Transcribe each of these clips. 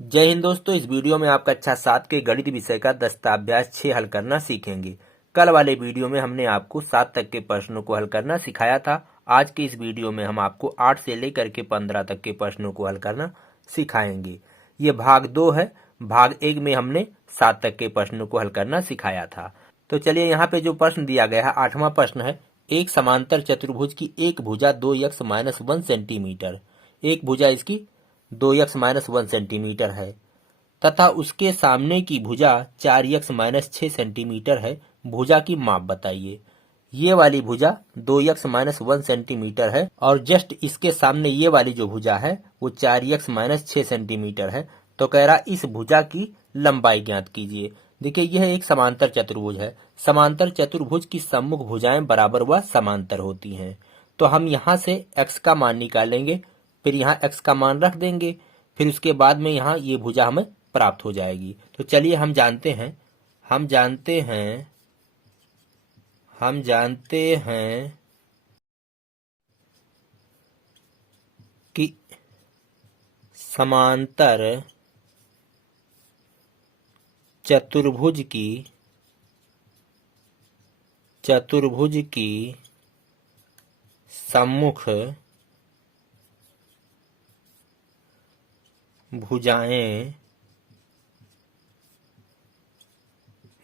जय हिंद दोस्तों। इस वीडियो में आप कक्षा 7 के गणित विषय का दस्तावेज 6 हल करना सीखेंगे। कल वाले वीडियो में हमने आपको 7 तक के प्रश्नों को हल करना सिखाया था। आज के इस वीडियो में हम आपको 8 से लेकर के 15 तक के प्रश्नों को हल करना सिखाएंगे। ये भाग 2 है। भाग 1 में हमने 7 तक के प्रश्नों को हल करना सिखाया था। तो चलिए यहाँ पे जो प्रश्न दिया गया है, 8वां प्रश्न है। एक समांतर चतुर्भुज की एक भुजा 2x-1 सेंटीमीटर, एक भुजा इसकी 2x-1 सेंटीमीटर है तथा उसके सामने की भुजा 4x-6 सेंटीमीटर है। भुजा की माप बताइए। ये वाली भुजा 2x-1 सेंटीमीटर है और जस्ट इसके सामने ये वाली जो भुजा है वो 4x-6 सेंटीमीटर है। तो कह रहा इस भुजा की लंबाई ज्ञात कीजिए। देखिए यह एक समांतर चतुर्भुज है। समांतर चतुर्भुज की सम्मुख भुजाएं बराबर व समांतर होती हैं। तो हम यहाँ से x का मान निकालेंगे, फिर यहाँ x का मान रख देंगे, फिर उसके बाद में यहाँ ये भुजा हमें प्राप्त हो जाएगी। तो चलिए हम जानते हैं कि समांतर चतुर्भुज की सम्मुख भुजाएं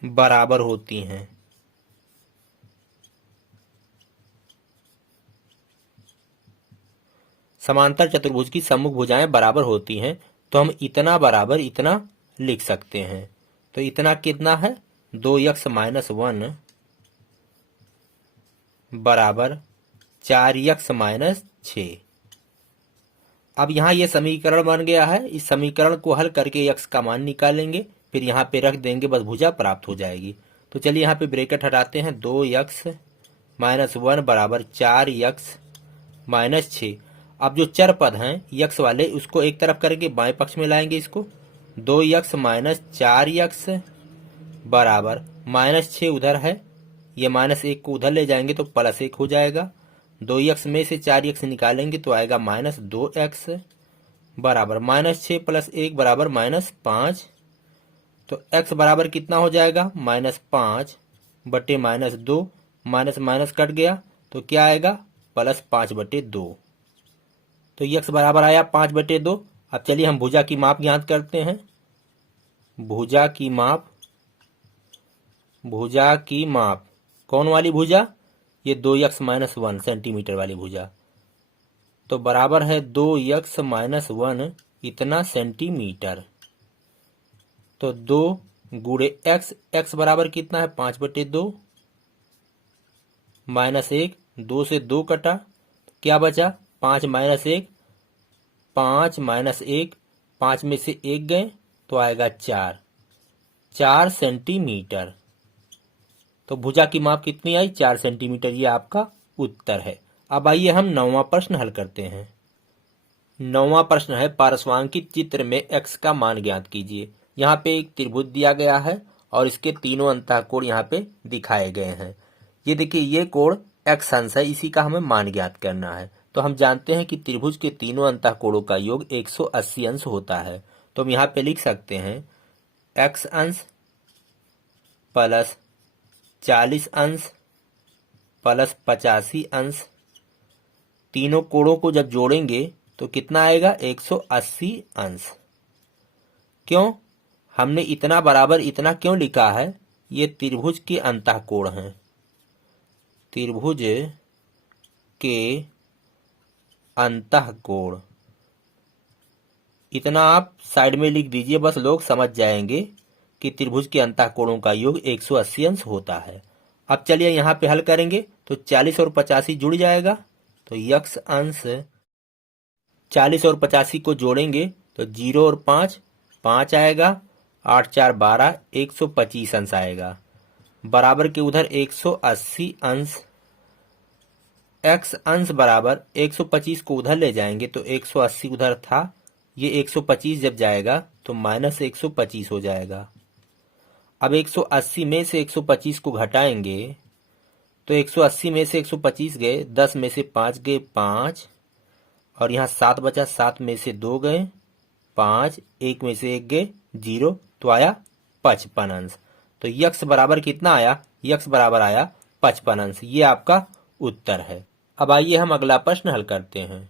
बराबर होती हैं। समांतर चतुर्भुज की सम्मुख भुजाएं बराबर होती हैं। तो हम इतना बराबर इतना लिख सकते हैं। तो इतना कितना है? 2x-1 बराबर 4x-6। अब यहाँ ये समीकरण बन गया है। इस समीकरण को हल करके x का मान निकालेंगे, फिर यहाँ पे रख देंगे, बस भुजा प्राप्त हो जाएगी। तो चलिए यहाँ पे ब्रैकेट हटाते हैं। 2x-1 बराबर 4x-6। अब जो चर पद हैं यक्स वाले, उसको एक तरफ करेंगे, बाएं पक्ष में लाएंगे इसको। 2x-4x बराबर -6 उधर है, ये -1 को उधर ले जाएंगे तो +1 हो जाएगा। 2x में से 4x निकालेंगे तो आएगा -2x बराबर -6 + 1 बराबर -5। तो x बराबर कितना हो जाएगा? -5 बटे -2, माइनस माइनस कट गया तो क्या आएगा? +5/2। तो x बराबर आया 5/2। अब चलिए हम भुजा की माप ज्ञात करते हैं। भुजा की माप कौन वाली भुजा? ये 2x-1 सेंटीमीटर वाली भुजा। तो बराबर है 2x-1 इतना सेंटीमीटर। तो 2 गुणे x बराबर कितना है? 5/2 -1, 2 से 2 कटा, क्या बचा? 5 - 1, 5 - 1, 5 में से 1 गए तो आएगा 4 सेंटीमीटर। तो भुजा की माप कितनी आई? 4 सेंटीमीटर। ये आपका उत्तर है। अब आइए हम 9वां प्रश्न हल करते हैं। 9वां प्रश्न है, पार्श्वांकित चित्र में x का मान ज्ञात कीजिए। यहाँ पे एक त्रिभुज दिया गया है और इसके तीनों अंतःकोण यहाँ पे दिखाए गए हैं। ये देखिए, ये कोण x अंश है, इसी का हमें मान ज्ञात करना है। तो हम जानते हैं कि त्रिभुज के तीनों अंतःकोणों का योग 180 अंश होता है। तो हम यहाँ पे लिख सकते हैं x अंश प्लस 40 अंश प्लस 85 अंश। तीनों कोणों को जब जोड़ेंगे तो कितना आएगा? 180 अंश। क्यों हमने इतना बराबर इतना क्यों लिखा है? ये त्रिभुज के अंतःकोण हैं। त्रिभुज के अंतःकोण इतना आप साइड में लिख दीजिए, बस लोग समझ जाएंगे कि त्रिभुज के अंतःकोणों का योग 180 अंश होता है। अब चलिए यहाँ पे हल करेंगे तो 40 और 85 जुड़ जाएगा। तो x अंश 40 और 85 को जोड़ेंगे तो 0 और 5 आएगा, 8 4 12, 125 अंश आएगा। बराबर के उधर 180 अंश, x अंश बराबर 125 को उधर ले जाएंगे तो 180 उधर था, ये 125 जब जाएगा तो -125 हो जाएगा। अब 180 में से 125 को घटाएंगे तो 180 में से 125 गए, 10 में से 5 गए 5, और यहाँ 7 बचा, 7 में से 2 गए 5, 1 में से 1 गए 0, तो आया 55 अंश। तो यक्स बराबर कितना आया? यक्स बराबर आया 55 अंश। ये आपका उत्तर है। अब आइए हम अगला प्रश्न हल करते हैं।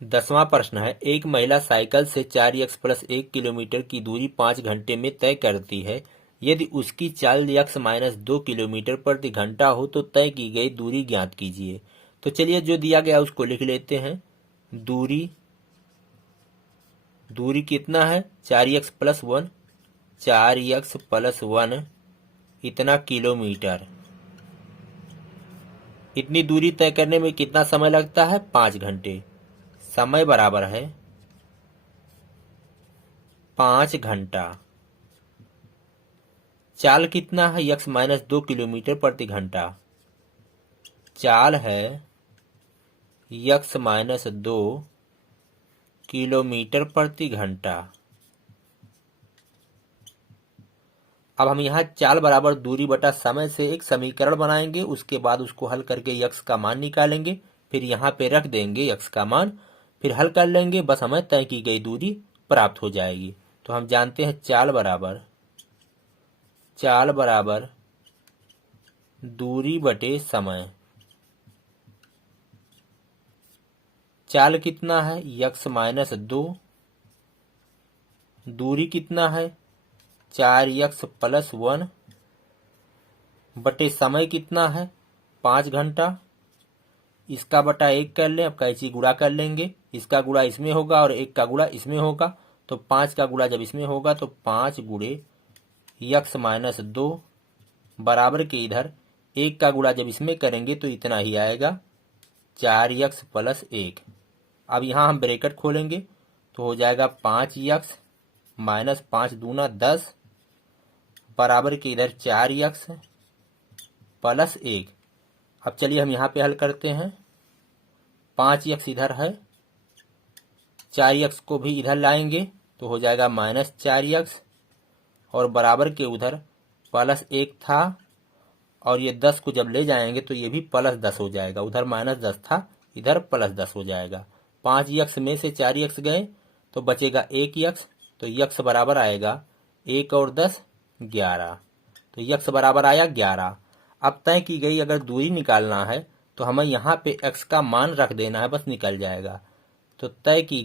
10वां प्रश्न है, एक महिला साइकिल से 4x प्लस 1 किलोमीटर की दूरी 5 घंटे में तय करती है। यदि उसकी चाल x माइनस 2 किलोमीटर प्रति घंटा हो तो तय की गई दूरी ज्ञात कीजिए। तो चलिए जो दिया गया उसको लिख लेते हैं। दूरी कितना है? 4x प्लस 1, 4x प्लस 1 इतना किलोमीटर। इतनी दूरी तय करने में कितना समय लगता है? 5 घंटे। समय बराबर है 5 घंटा। चाल कितना है? x माइनस 2 किलोमीटर प्रति घंटा। चाल है x माइनस 2 किलोमीटर प्रति घंटा। अब हम यहाँ चाल बराबर दूरी बटा समय से एक समीकरण बनाएंगे। उसके बाद उसको हल करके x का मान निकालेंगे, फिर यहाँ पे रख देंगे x का मान, फिर हल कर लेंगे। बस हमें तय की गई दूरी प्राप्त हो जाएगी। तो हम जानते हैं चाल बराबर दूरी बटे समय। चाल कितना है? x माइनस 2, दूरी कितना है? 4x प्लस 1 बटे समय कितना है? 5 घंटा। इसका बटा 1 कर लें। अब कैंची गुणा कर लेंगे। इसका गुणा इसमें होगा और 1 का गुणा इसमें होगा। तो 5 का गुणा जब इसमें होगा तो 5 गुणे x माइनस 2 बराबर के इधर 1 का गुणा जब इसमें करेंगे तो इतना ही आएगा 4x प्लस 1। अब यहाँ हम ब्रैकेट खोलेंगे तो हो जाएगा 5x माइनस 5 दूना 10 बराबर के इधर 4x प्लस 1। अब चलिए हम यहाँ पे हल करते हैं। 5x इधर है, 4x को भी इधर लाएंगे तो हो जाएगा माइनस 4x और बराबर के उधर प्लस 1 था और ये 10 को जब ले जाएंगे तो ये भी प्लस 10 हो जाएगा। उधर माइनस 10 था, इधर प्लस 10 हो जाएगा। 5x में से 4x गए तो बचेगा 1x। तो x बराबर आएगा 1 और 10 11। तो x बराबर आया 11। अब तय की गई अगर दूरी निकालना है तो हमें यहाँ पे x का मान रख देना है, बस निकल जाएगा। तो तय की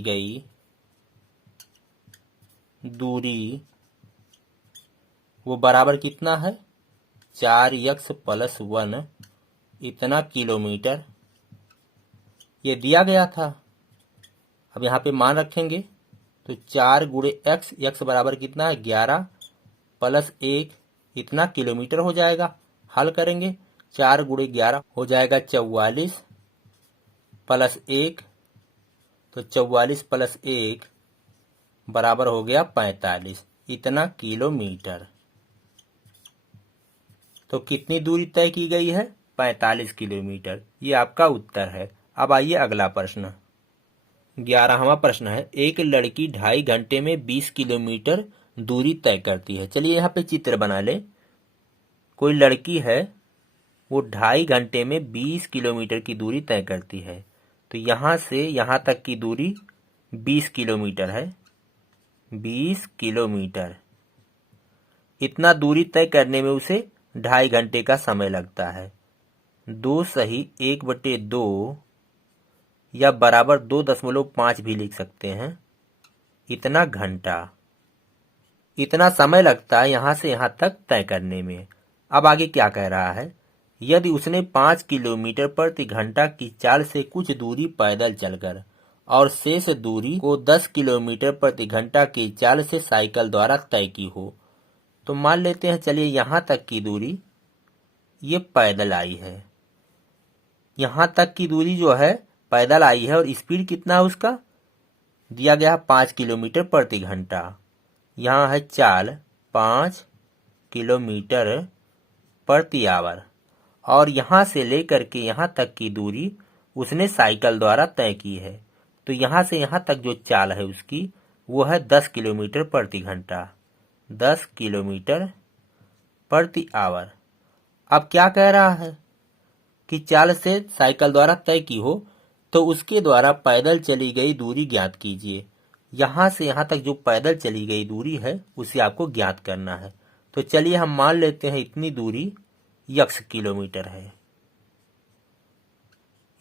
गई दूरी वो बराबर कितना है? 4x प्लस 1 इतना किलोमीटर ये दिया गया था। अब यहाँ पे मान रखेंगे तो 4 गुणे x बराबर कितना है? 11 प्लस 1 इतना किलोमीटर हो जाएगा। हल करेंगे 4 गुणे 11 हो जाएगा 44 प्लस 1, तो 44 प्लस 1 बराबर हो गया 45 इतना किलोमीटर। तो कितनी दूरी तय की गई है? 45 किलोमीटर। ये आपका उत्तर है। अब आइए अगला प्रश्न। 11वां प्रश्न है, एक लड़की 2.5 घंटे में 20 किलोमीटर दूरी तय करती है। चलिए यहाँ पे चित्र बना ले। कोई लड़की है, वो 2.5 घंटे में 20 किलोमीटर की दूरी तय करती है। तो यहाँ से यहाँ तक की दूरी 20 किलोमीटर है। 20 किलोमीटर इतना दूरी तय करने में उसे 2.5 घंटे का समय लगता है। 2 सही 1/2 या बराबर 2.5 भी लिख सकते हैं। इतना घंटा, इतना समय लगता है यहाँ से यहाँ तक तय करने में। अब आगे क्या कह रहा है? यदि उसने 5 किलोमीटर प्रति घंटा की चाल से कुछ दूरी पैदल चलकर और शेष दूरी को 10 किलोमीटर प्रति घंटा की चाल से साइकिल द्वारा तय की हो, तो मान लेते हैं चलिए यहाँ तक की दूरी ये पैदल आई है। यहाँ तक की दूरी जो है पैदल आई है और स्पीड कितना है उसका? दिया गया है 5 किलोमीटर प्रति घंटा। यहाँ है चाल 5 किलोमीटर प्रति आवर और यहाँ से लेकर के यहाँ तक की दूरी उसने साइकिल द्वारा तय की है। तो यहाँ से यहाँ तक जो चाल है उसकी वो है 10 किलोमीटर प्रति घंटा, 10 किलोमीटर प्रति आवर। अब क्या कह रहा है कि चाल से साइकिल द्वारा तय की हो, तो उसके द्वारा पैदल चली गई दूरी ज्ञात कीजिए। यहाँ से यहाँ तक जो पैदल चली गई दूरी है उसे आपको ज्ञात करना है। तो चलिए हम मान लेते हैं इतनी दूरी x किलोमीटर है,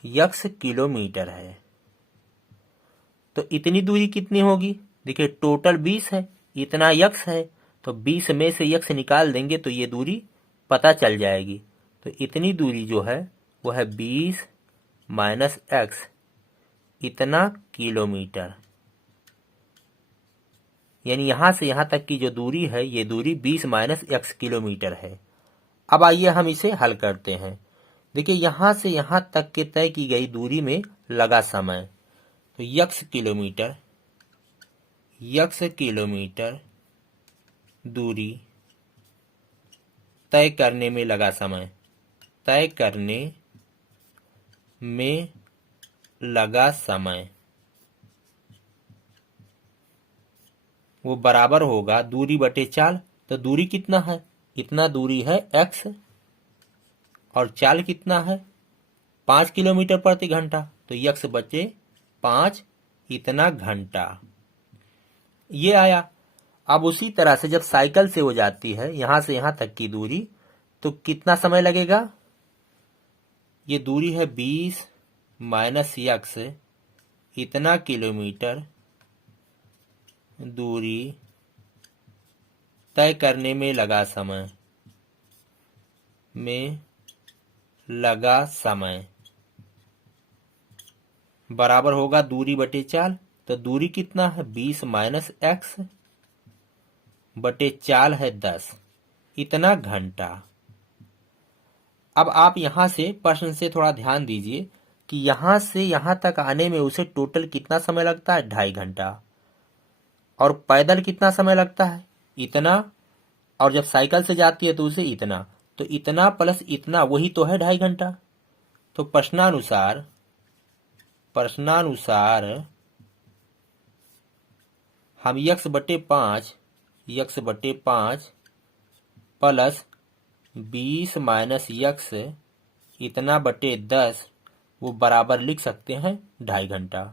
x किलोमीटर है। तो इतनी दूरी कितनी होगी? देखिए टोटल 20 है, इतना x है, तो 20 में से x निकाल देंगे तो ये दूरी पता चल जाएगी। तो इतनी दूरी जो है वो है 20 माइनस x, इतना किलोमीटर। यानी यहाँ से यहाँ तक की जो दूरी है ये दूरी 20 माइनस x किलोमीटर है। अब आइए हम इसे हल करते हैं। देखिए यहाँ से यहाँ तक के तय की गई दूरी में लगा समय, तो x किलोमीटर दूरी तय करने में लगा समय, तय करने में लगा समय वो बराबर होगा दूरी बटे चाल। तो दूरी कितना है? इतना दूरी है x, और चाल कितना है? 5 किलोमीटर प्रति घंटा। तो x बचे 5, इतना घंटा ये आया। अब उसी तरह से जब साइकिल से हो जाती है यहां से यहां तक की दूरी, तो कितना समय लगेगा? ये दूरी है 20 माइनस x, इतना किलोमीटर दूरी तय करने में लगा समय बराबर होगा दूरी बटे चाल। तो दूरी कितना है? 20 माइनस x बटे चाल है 10, इतना घंटा। अब आप यहां से प्रश्न से थोड़ा ध्यान दीजिए कि यहां से यहां तक आने में उसे टोटल कितना समय लगता है? 2.5 घंटा। और पैदल कितना समय लगता है? इतना। और जब साइकिल से जाती है तो उसे इतना। तो इतना प्लस इतना वही तो है 2.5 घंटा। तो प्रश्नानुसार हम x बटे 5 प्लस 20 माइनस x इतना बटे 10 वो बराबर लिख सकते हैं 2.5 घंटा।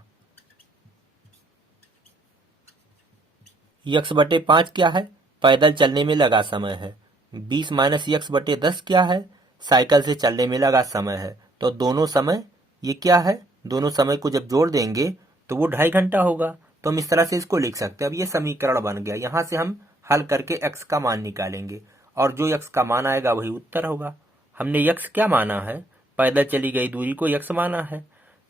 x बटे 5 क्या है? पैदल चलने में लगा समय है। 20 माइनस x बटे 10 क्या है? साइकिल से चलने में लगा समय है। तो दोनों समय ये क्या है? दोनों समय को जब जोड़ देंगे तो वो 2.5 घंटा होगा। तो हम इस तरह से इसको लिख सकते हैं। अब ये समीकरण बन गया। यहाँ से हम हल करके x का मान निकालेंगे और जो x का मान आएगा वही उत्तर होगा। हमने x क्या माना है? पैदल चली गई दूरी को x माना है।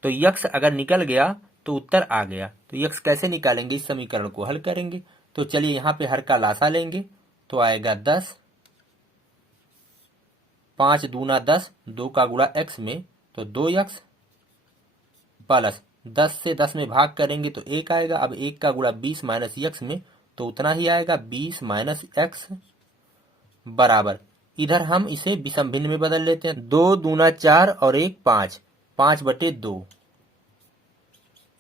तो x अगर निकल गया तो उत्तर आ गया। तो x कैसे निकालेंगे? इस समीकरण को हल करेंगे। तो चलिए यहाँ पे हर का लासा लेंगे तो आएगा 10, 5 दूना 10, 2 का गुणा x में तो 2x प्लस 10 से 10 में भाग करेंगे तो 1 आएगा। अब 1 का गुणा 20 माइनस x में तो उतना ही आएगा 20 माइनस x बराबर। इधर हम इसे विषम भिन्न में बदल लेते हैं। 2 दूना 4 और 1 5, 5 बटे 2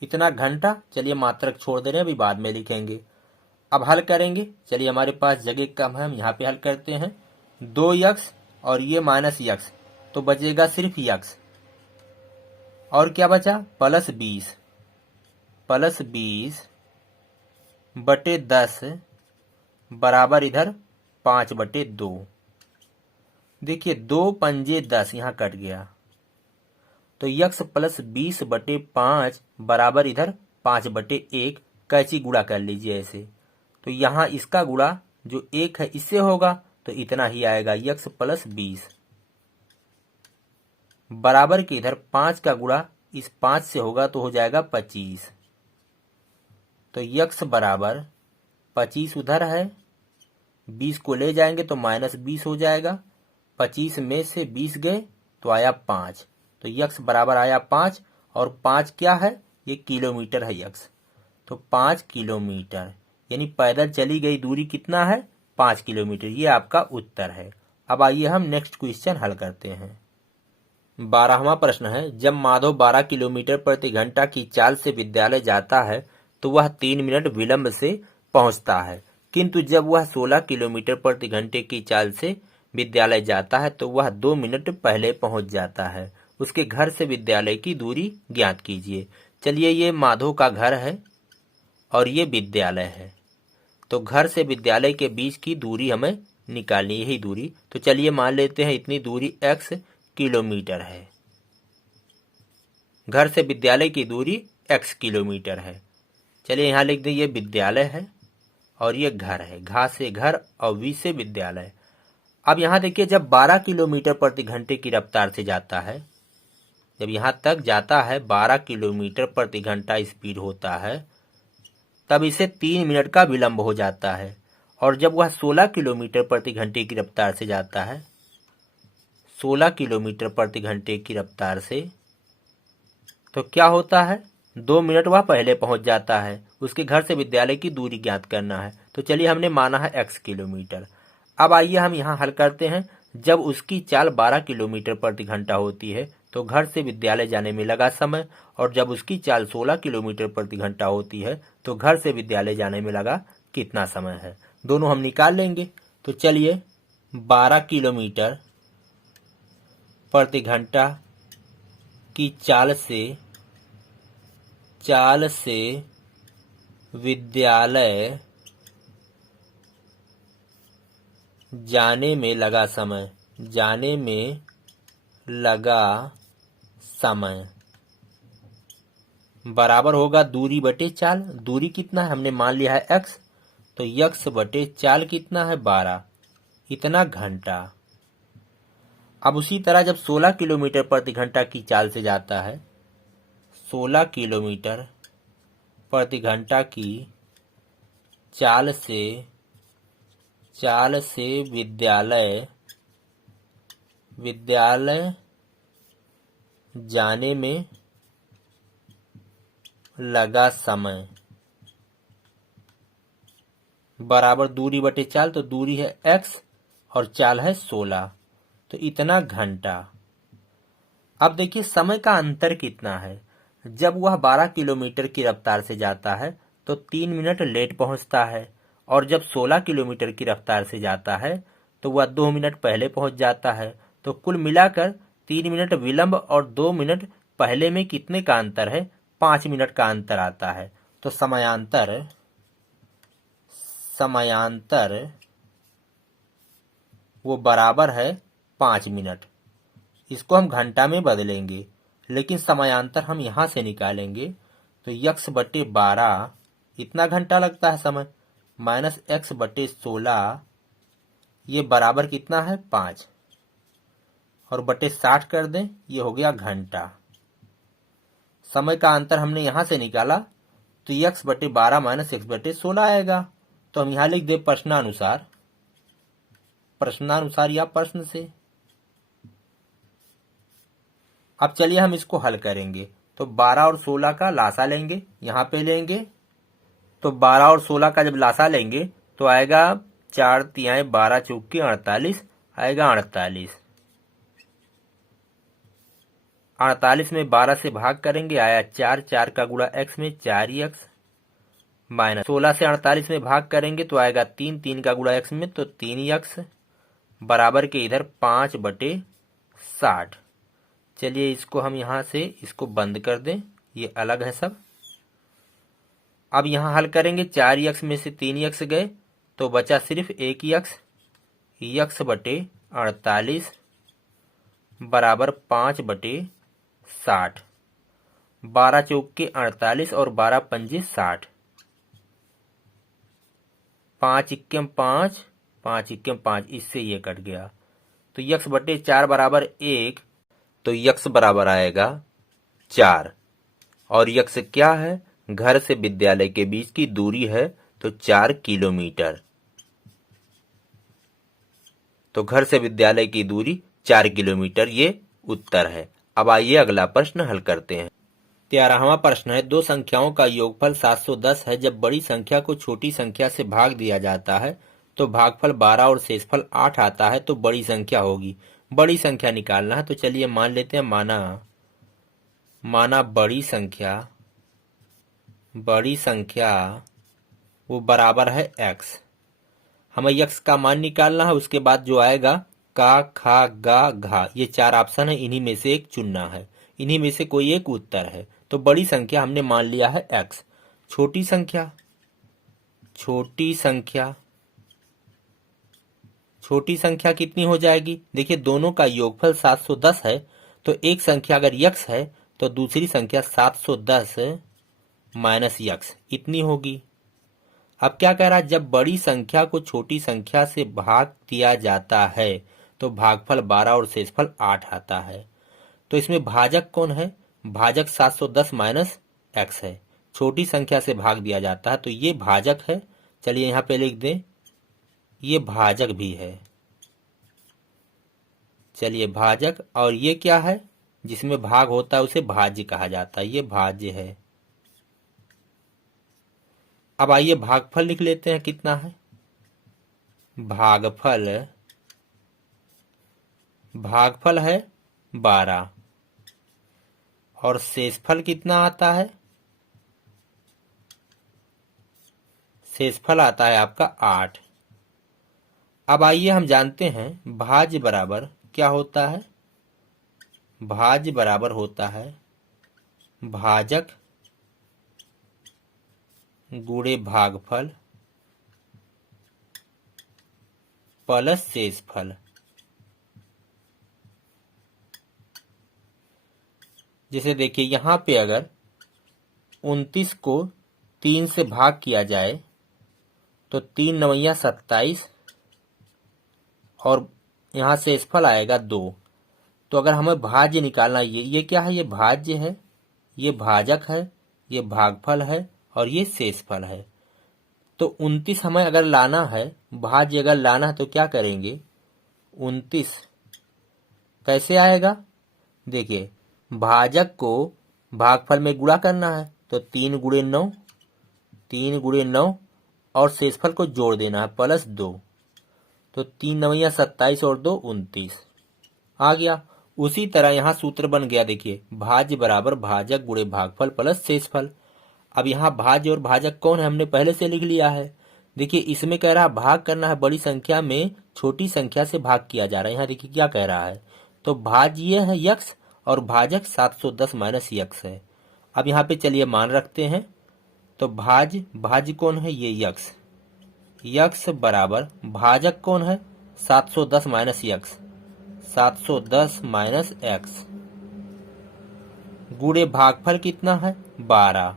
इतना घंटा। चलिए मात्रक छोड़ दे रहे हैं, अभी बाद में लिखेंगे। अब हल करेंगे। चलिए हमारे पास जगह कम है, हम यहाँ पे हल करते हैं। 2x और ये माइनस x तो बचेगा सिर्फ x, और क्या बचा? प्लस 20 बटे 10 बराबर इधर 5 बटे 2। देखिए 2 पंजे 10 यहाँ कट गया तो x प्लस 20 बटे 5 बराबर इधर 5 बटे 1। कैची गुणा कर लीजिए ऐसे। तो यहाँ इसका गुणा जो 1 है इससे होगा तो इतना ही आएगा x प्लस 20 बराबर के इधर 5 का गुणा इस 5 से होगा तो हो जाएगा 25। तो x बराबर 25 उधर है, 20 को ले जाएंगे तो माइनस 20 हो जाएगा। 25 में से 20 गए तो आया 5। तो x बराबर आया 5 और 5 क्या है? ये किलोमीटर है x। तो 5 किलोमीटर यानी पैदल चली गई दूरी कितना है? 5 किलोमीटर। ये आपका उत्तर है। अब आइए हम नेक्स्ट क्वेश्चन हल करते हैं। 12वां प्रश्न है, जब माधव 12 किलोमीटर प्रति घंटा की चाल से विद्यालय जाता है तो वह 3 मिनट विलंब से पहुंचता है, किंतु जब वह 16 किलोमीटर प्रति घंटे की चाल से विद्यालय जाता है तो वह 2 मिनट पहले पहुंच जाता है। उसके घर से विद्यालय की दूरी ज्ञात कीजिए। चलिए, ये माधव का घर है और ये विद्यालय है, तो घर से विद्यालय के बीच की दूरी हमें निकालनी, यही दूरी। तो चलिए मान लेते हैं इतनी दूरी x किलोमीटर है। घर से विद्यालय की दूरी x किलोमीटर है। चलिए यहाँ लिख दें, ये विद्यालय है और ये घर है। घा से घर और वी से विद्यालय। अब यहाँ देखिए, जब 12 किलोमीटर प्रति घंटे की रफ्तार से जाता है, जब यहाँ तक जाता है 12 किलोमीटर प्रति घंटा स्पीड होता है, तब इसे 3 मिनट का विलंब हो जाता है। और जब वह 16 किलोमीटर प्रति घंटे की रफ्तार से जाता है, 16 किलोमीटर प्रति घंटे की रफ्तार से, तो क्या होता है, 2 मिनट वह पहले पहुंच जाता है। उसके घर से विद्यालय की दूरी ज्ञात करना है। तो चलिए हमने माना है x किलोमीटर। अब आइए हम यहाँ हल करते हैं। जब उसकी चाल 12 किलोमीटर प्रति घंटा होती है तो घर से विद्यालय जाने में लगा समय, और जब उसकी चाल 16 किलोमीटर प्रति घंटा होती है तो घर से विद्यालय जाने में लगा कितना समय है, दोनों हम निकाल लेंगे। तो चलिए 12 किलोमीटर प्रति घंटा की चाल से विद्यालय जाने में लगा समय बराबर होगा दूरी बटे चाल। दूरी कितना है, हमने मान लिया है x, तो x बटे चाल कितना है 12, इतना घंटा। अब उसी तरह जब 16 किलोमीटर प्रति घंटा की चाल से जाता है, 16 किलोमीटर प्रति घंटा की चाल से विद्यालय जाने में लगा समय बराबर दूरी बटे चाल। तो दूरी है x और चाल है 16, तो इतना घंटा। अब देखिए समय का अंतर कितना है। जब वह 12 किलोमीटर की रफ्तार से जाता है तो 3 मिनट लेट पहुंचता है, और जब 16 किलोमीटर की रफ्तार से जाता है तो वह 2 मिनट पहले पहुंच जाता है। तो कुल मिलाकर 3 मिनट विलंब और 2 मिनट पहले में कितने का अंतर है, 5 मिनट का अंतर आता है। तो समयांतर वो बराबर है 5 मिनट। इसको हम घंटा में बदलेंगे, लेकिन समयांतर हम यहाँ से निकालेंगे। तो x बटे 12 इतना घंटा लगता है समय, माइनस x बटे 16, ये बराबर कितना है 5, और बटे 60 कर दें, ये हो गया घंटा। समय का अंतर हमने यहाँ से निकाला, तो x बटे 12 माइनस x बटे 16 आएगा। तो हम यहाँ लिख दें प्रश्नानुसार या प्रश्न से। अब चलिए हम इसको हल करेंगे। तो 12 और 16 का लासा लेंगे, यहाँ पे लेंगे। तो 12 और 16 का जब लासा लेंगे तो आएगा 4 तिहाई 12 चौके 48, आएगा 48। 48 में 12 से भाग करेंगे, आया 4, 4 का गुणा x में 4x, माइनस 16 से 48 में भाग करेंगे तो आएगा 3, 3 का गुणा x में तो 3x, बराबर के इधर 5 बटे 60। चलिए इसको हम यहाँ से इसको बंद कर दें, ये अलग है सब। अब यहाँ हल करेंगे, 4x में से 3x गए तो बचा सिर्फ 1x, x बटे 48 बराबर 5 बटे 60। 12 चौके 48 और 12 पंजे 60, 5 इक्कम 5, 5 इक्कम 5, इससे ये कट गया। तो x बटे 4 बराबर 1, तो x बराबर आएगा 4। और x क्या है, घर से विद्यालय के बीच की दूरी है, तो 4 किलोमीटर। तो घर से विद्यालय की दूरी 4 किलोमीटर, ये उत्तर है। अब आइए अगला प्रश्न हल करते हैं। 13वां प्रश्न है, दो संख्याओं का योगफल 710 है। जब बड़ी संख्या को छोटी संख्या से भाग दिया जाता है तो भागफल 12 और शेषफल 8 आता है, तो बड़ी संख्या होगी। बड़ी संख्या निकालना है। तो चलिए मान लेते हैं, माना बड़ी संख्या वो बराबर है x। हमें x का मान निकालना है, उसके बाद जो आएगा का, खा, गा, घा, ये 4 ऑप्शन है, इन्हीं में से एक चुनना है, इन्हीं में से कोई एक उत्तर है। तो बड़ी संख्या हमने मान लिया है x। छोटी संख्या, छोटी संख्या, छोटी संख्या कितनी हो जाएगी? देखिए दोनों का योगफल 710 है, तो एक संख्या अगर x है तो दूसरी संख्या 710 माइनस x इतनी होगी। अब क्या कह रहा है, जब बड़ी संख्या को छोटी संख्या से भाग दिया जाता है तो भागफल 12 और शेषफल 8 आता है। तो इसमें भाजक कौन है? भाजक 710 माइनस x है। छोटी संख्या से भाग दिया जाता है तो ये भाजक है। चलिए यहाँ पे लिख दें, ये भाजक भी है। चलिए भाजक, और ये क्या है? जिसमें भाग होता है उसे भाज्य कहा जाता है, ये भाज्य है। अब आइए भागफल लिख लेते हैं, कितना है? भागफल, भागफल है 12 और शेषफल कितना आता है? शेषफल आता है आपका 8। अब आइए हम जानते हैं भाज्य बराबर क्या होता है? भाज्य बराबर होता है भाजक गुणे भागफल प्लस शेषफल। जैसे देखिए यहाँ पे अगर 29 को 3 से भाग किया जाए तो 3 नवैया 27 और यहाँ शेषफल आएगा 2। तो अगर हमें भाज्य निकालना, ये क्या है? ये भाज्य है, ये भाजक है, ये भागफल है और ये शेषफल है। तो 29 हमें अगर लाना है, भाज्य अगर लाना है तो क्या करेंगे? 29 कैसे आएगा? देखिए भाजक को भागफल में गुणा करना है तो 3 गुणे 9, 3 गुणे 9 और शेषफल को जोड़ देना है प्लस 2। तो 3 नवैया 27 और 2 29 आ गया। उसी तरह यहाँ सूत्र बन गया, देखिए भाज्य बराबर भाजक गुणे भागफल प्लस शेषफल। अब यहाँ भाज्य और भाजक कौन है हमने पहले से लिख लिया है। देखिए इसमें कह रहा है भाग करना है, बड़ी संख्या में छोटी संख्या से भाग किया जा रहा है। यहाँ देखिए क्या कह रहा है, तो भाज्य ये है यक्स और भाजक 710 माइनस यक्स है। अब यहाँ पे चलिए मान रखते हैं, तो भाज्य कौन है? ये यक्स, यक्स बराबर भाजक कौन है? 710 माइनस यक्स, 710 माइनस एक्स गुणे भागफल कितना है? 12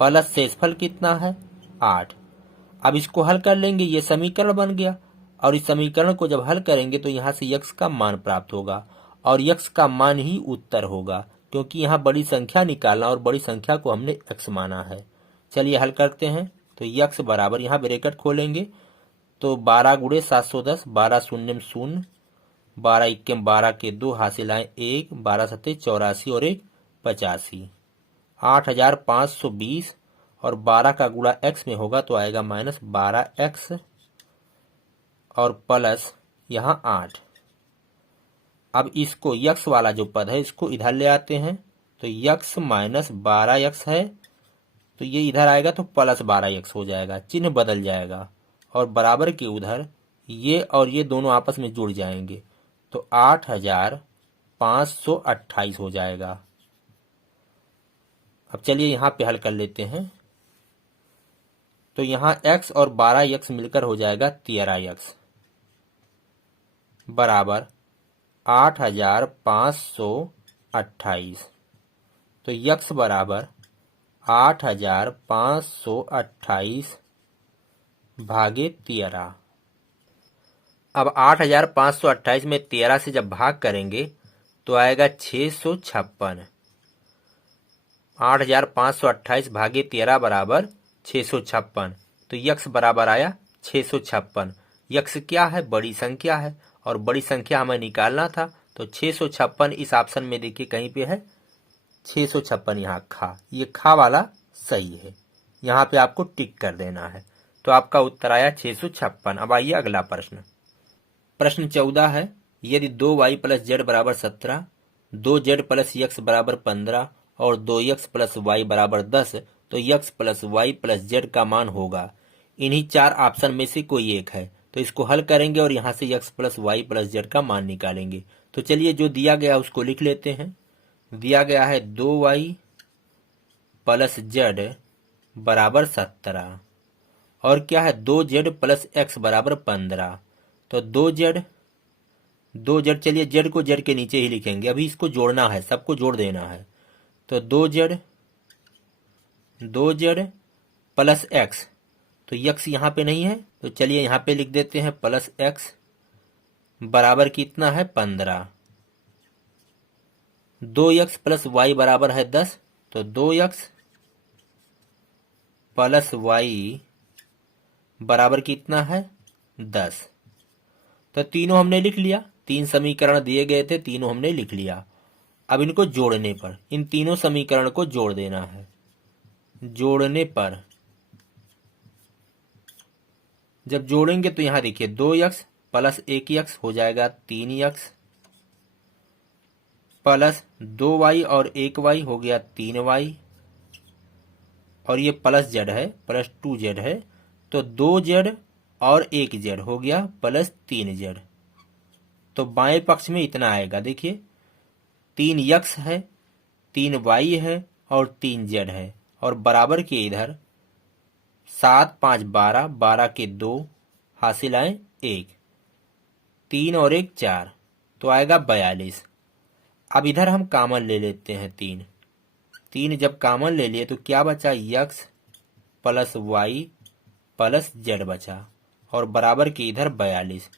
प्लस शेषफल कितना है? 8। अब इसको हल कर लेंगे, ये समीकरण बन गया। और इस समीकरण को जब हल करेंगे तो यहाँ से यक्स का मान प्राप्त होगा और यक्स का मान ही उत्तर होगा, क्योंकि यहाँ बड़ी संख्या निकालना और बड़ी संख्या को हमने एक्स माना है। चलिए हल करते हैं। तो यक्स बराबर, यहाँ ब्रैकेट खोलेंगे तो 12 गुणे 710, 12 शून्य में 0, 12 इक्के 12 के 2 हासिल आए 1, 12 सत्ते 84 और 1 85, 8520 और 12 का गुणा x में होगा तो आएगा माइनस 12x और प्लस यहाँ 8। अब इसको यक्स वाला जो पद है इसको इधर ले आते हैं, तो यक्स माइनस 12x है, तो ये इधर आएगा तो प्लस 12x हो जाएगा, चिन्ह बदल जाएगा और बराबर के उधर ये और ये दोनों आपस में जुड़ जाएंगे तो 8528 हो जाएगा। अब चलिए यहाँ पे हल कर लेते हैं, तो यहाँ x और 12x मिलकर हो जाएगा 13x बराबर 8528। तो x बराबर 8528 भागे 13। अब 8528 में 13 से जब भाग करेंगे तो आएगा 656। 8528 भागे 13 बराबर 656। तो यक्स बराबर आया 656। यक्स क्या है? बड़ी संख्या है और बड़ी संख्या हमें निकालना था, तो 656 इस ऑप्शन में देखिए कहीं पे है 656, यहाँ खा, ये खा वाला सही है, यहाँ पे आपको टिक कर देना है। तो आपका उत्तर आया 656। अब आइए अगला प्रश्न, प्रश्न 14 है, यदि 2y प्लस जेड बराबर 17, 2z प्लस यक्स बराबर 15 और 2x प्लस वाई बराबर 10 तो x plus y plus z का मान होगा। इन्हीं 4 ऑप्शन में से कोई एक है। तो इसको हल करेंगे और यहाँ से x plus y plus z का मान निकालेंगे। तो चलिए जो दिया गया है उसको लिख लेते हैं। दिया गया है 2y प्लस जेड बराबर 17 और क्या है 2z प्लस x बराबर 15। तो 2z चलिए जेड को जेड के नीचे ही लिखेंगे, अभी इसको जोड़ना है, सबको जोड़ देना है। तो 2z प्लस x, तो x यहाँ पे नहीं है तो चलिए यहाँ पे लिख देते हैं प्लस x बराबर कितना है 15। 2x प्लस y बराबर है 10, तो 2x प्लस y बराबर कितना है 10। तो तीनों हमने लिख लिया, 3 समीकरण दिए गए थे, तीनों हमने लिख लिया। अब इनको जोड़ने पर इन तीनों समीकरण को जोड़ देना है। जोड़ने पर जब जोड़ेंगे तो यहां देखिए 2x प्लस 1x हो जाएगा 3x प्लस 2y और 1y हो गया 3y और ये प्लस z है प्लस 2z है, तो 2z और 1z हो गया प्लस 3z। तो बाएं पक्ष में इतना आएगा, देखिए 3x है 3y है और 3z है और बराबर के इधर 7 5 12, 12 के 2 हासिल आए 1, 3 और 1 4, तो आएगा 42। अब इधर हम कॉमन ले लेते हैं 3 जब कॉमन ले लिए तो क्या बचा x plus y plus z बचा और बराबर के इधर 42।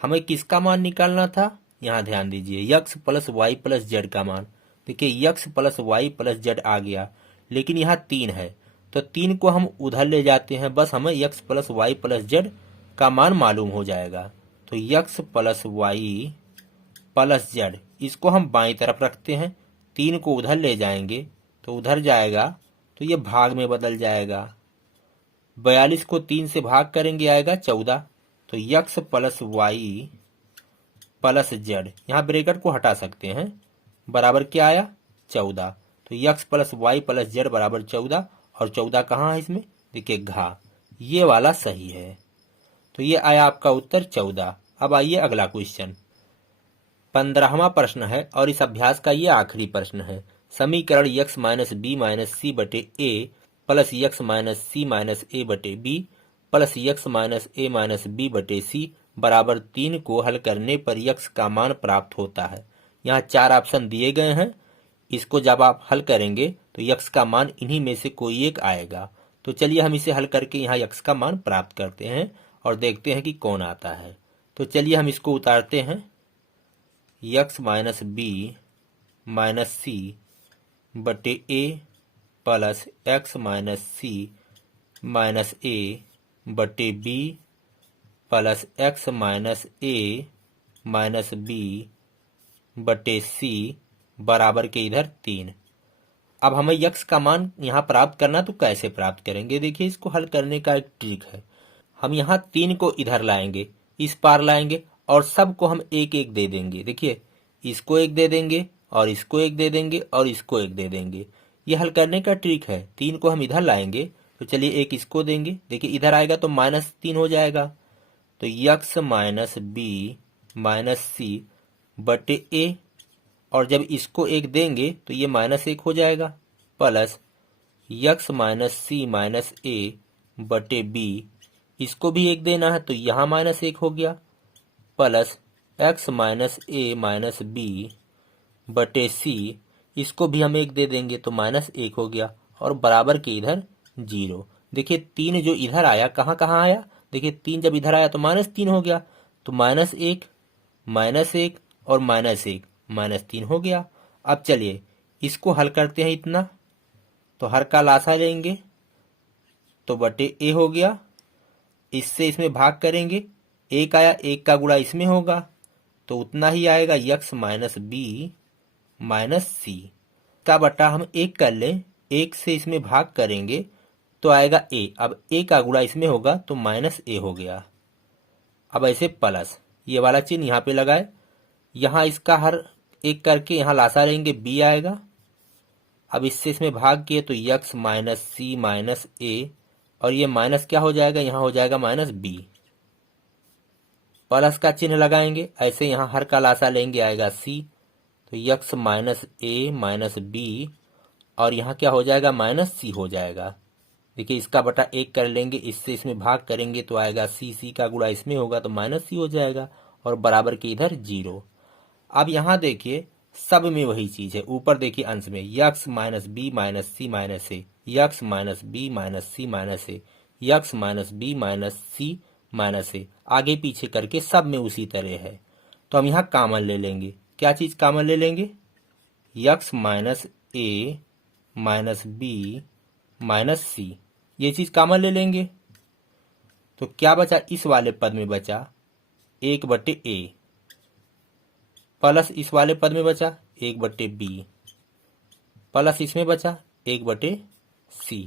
हमें किसका मान निकालना था, यहाँ ध्यान दीजिए x plus y plus z का मान। देखिए x plus y plus z आ गया, लेकिन यहाँ 3 है तो 3 को हम उधर ले जाते हैं, बस हमें x plus y plus z का मान मालूम हो जाएगा। तो x plus y plus z इसको हम बाईं तरफ रखते हैं, 3 को उधर ले जाएंगे तो उधर जाएगा तो ये भाग में बदल जाएगा। 42 को 3 से भाग करेंगे आएगा 14। तो x plus y plus z, यहाँ ब्रैकेट को हटा सकते हैं, बराबर क्या आया 14। तो x plus y plus z बराबर 14 और 14 कहाँ है इसमें, देखिए घा, ये वाला सही है। तो ये आया आपका उत्तर 14। अब आइए अगला क्वेश्चन, 15वां प्रश्न है और इस अभ्यास का ये आखिरी प्रश्न है। समीकरण x माइनस बी माइनस सी बटे ए प्लस x माइनस सी माइनस ए बटे बी प्लस x माइनस ए माइनस बी बटे सी बराबर 3 को हल करने पर x का मान प्राप्त होता है। यहाँ 4 ऑप्शन दिए गए हैं, इसको जब आप हल करेंगे तो x का मान इन्हीं में से कोई एक आएगा। तो चलिए हम इसे हल करके यहाँ x का मान प्राप्त करते हैं और देखते हैं कि कौन आता है। तो चलिए हम इसको उतारते हैं, x माइनस बी माइनस सी बटे ए प्लस x माइनस सी माइनस ए बटे बी प्लस x माइनस ए माइनस बी बटे सी बराबर के इधर 3। अब हमें x का मान यहाँ प्राप्त करना, तो कैसे प्राप्त करेंगे, देखिए इसको हल करने का एक ट्रिक है। हम यहाँ 3 को इधर लाएंगे, इस पार लाएंगे और सबको हम एक एक दे देंगे। देखिए इसको एक दे देंगे और इसको एक दे देंगे और इसको एक दे देंगे, ये हल करने का ट्रिक है। 3 को हम इधर लाएंगे तो चलिए एक इसको देंगे, देखिए इधर आएगा तो -3 हो जाएगा। तो x माइनस बी माइनस सी बटे ए, और जब इसको एक देंगे तो ये -1 हो जाएगा, प्लस x माइनस सी माइनस ए बटे बी, इसको भी एक देना है तो यहाँ -1 हो गया, प्लस x माइनस ए माइनस बी बटे सी, इसको भी हम एक दे देंगे तो -1 हो गया और बराबर के इधर 0। देखिए 3 जो इधर आया कहाँ कहाँ आया, देखिए 3 जब इधर आया तो -3 हो गया, तो -1 -1 और -1 -3 हो गया। अब चलिए इसको हल करते हैं, इतना तो हर का लासा लेंगे तो बटे ए हो गया, इससे इसमें भाग करेंगे, 1 आया 1 का गुणा इसमें होगा तो उतना ही आएगा x माइनस बी माइनस सी का बटा हम 1 कर लें, 1 से इसमें भाग करेंगे तो आएगा a, अब a का गुणा इसमें होगा तो -a हो गया। अब ऐसे प्लस ये वाला चिन्ह यहाँ पे लगाए, यहाँ इसका हर एक करके यहाँ लासा लेंगे b आएगा, अब इससे इसमें भाग किए तो x माइनस सी माइनस ए और ये माइनस क्या हो जाएगा, यहाँ हो जाएगा -b। प्लस का चिन्ह लगाएंगे। ऐसे यहाँ हर का लासा लेंगे, आएगा सी, तो यक्स माइनस ए माइनस बी, और यहाँ क्या हो जाएगा, माइनस सी हो जाएगा। देखिए इसका बटा 1 कर लेंगे, इससे इसमें भाग करेंगे तो आएगा सी, सी का गुणा इसमें होगा तो माइनस सी हो जाएगा, और बराबर के इधर 0। अब यहाँ देखिए सब में वही चीज है, ऊपर देखिए अंश में यक्स माइनस बी माइनस सी माइनस ए, यक्स माइनस बी माइनस सी माइनस ए, यक्स माइनस बी माइनस सी माइनस ए, आगे पीछे करके सब में उसी तरह है। तो हम यहाँ कॉमन ले लेंगे, क्या चीज कॉमन ले लेंगे, यक्स माइनस ए माइनस बी माइनस सी, ये चीज कॉमन ले लेंगे। तो क्या बचा, इस वाले पद में बचा 1/a, प्लस इस वाले पद में बचा 1/b, प्लस इसमें बचा 1/c,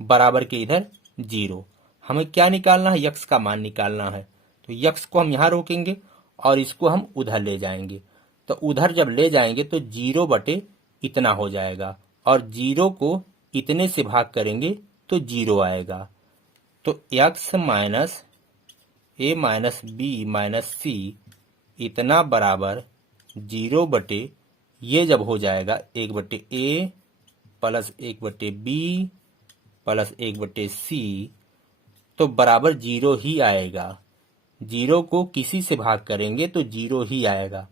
बराबर के इधर 0। हमें क्या निकालना है, यक्स का मान निकालना है। तो यक्स को हम यहाँ रोकेंगे और इसको हम उधर ले जाएंगे। तो उधर जब ले जाएंगे तो 0 इतना हो जाएगा, और 0 को इतने से भाग करेंगे तो 0 आएगा। तो यक्स माइनस ए माइनस बी माइनस सी इतना बराबर 0 ये जब हो जाएगा 1/a plus 1/b plus 1/c, तो बराबर 0 ही आएगा। 0 को किसी से भाग करेंगे तो 0 ही आएगा।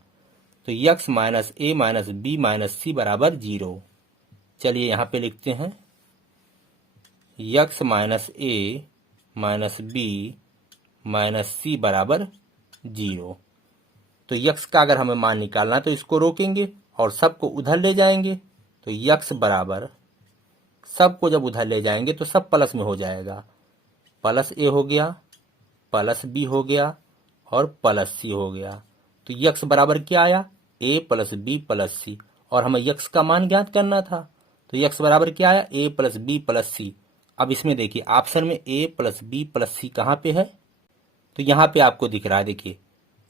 तो यक्स माइनस ए माइनस बी माइनस सी बराबर 0। चलिए यहाँ पे लिखते हैं यक्स माइनस ए माइनस बी माइनस सी बराबर 0। तो यक्स का अगर हमें मान निकालना तो इसको रोकेंगे और सबको उधर ले जाएंगे। तो यक्स बराबर, सबको जब उधर ले जाएंगे तो सब प्लस में हो जाएगा, प्लस ए हो गया, प्लस बी हो गया और प्लस सी हो गया। तो यक्स बराबर क्या आया, ए प्लस बी प्लस सी, और हमें यक्स का मान ज्ञात करना था। तो यक्स बराबर क्या आया, ए प्लस बी प्लस सी। अब इसमें देखिए ऑप्शन में ए प्लस बी प्लस सी कहाँ पे है, तो यहाँ पे आपको दिख रहा है, देखिए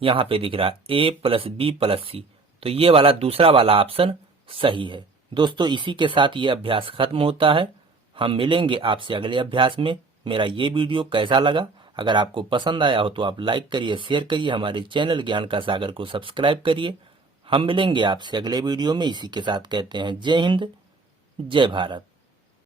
यहाँ पे दिख रहा है ए प्लस बी प्लस सी। तो ये वाला दूसरा वाला ऑप्शन सही है। दोस्तों इसी के साथ ये अभ्यास खत्म होता है। हम मिलेंगे आपसे अगले अभ्यास में। मेरा ये वीडियो कैसा लगा, अगर आपको पसंद आया हो तो आप लाइक करिए, शेयर करिए, हमारे चैनल ज्ञान का सागर को सब्सक्राइब करिए। हम मिलेंगे आपसे अगले वीडियो में। इसी के साथ कहते हैं जय हिंद, जय भारत।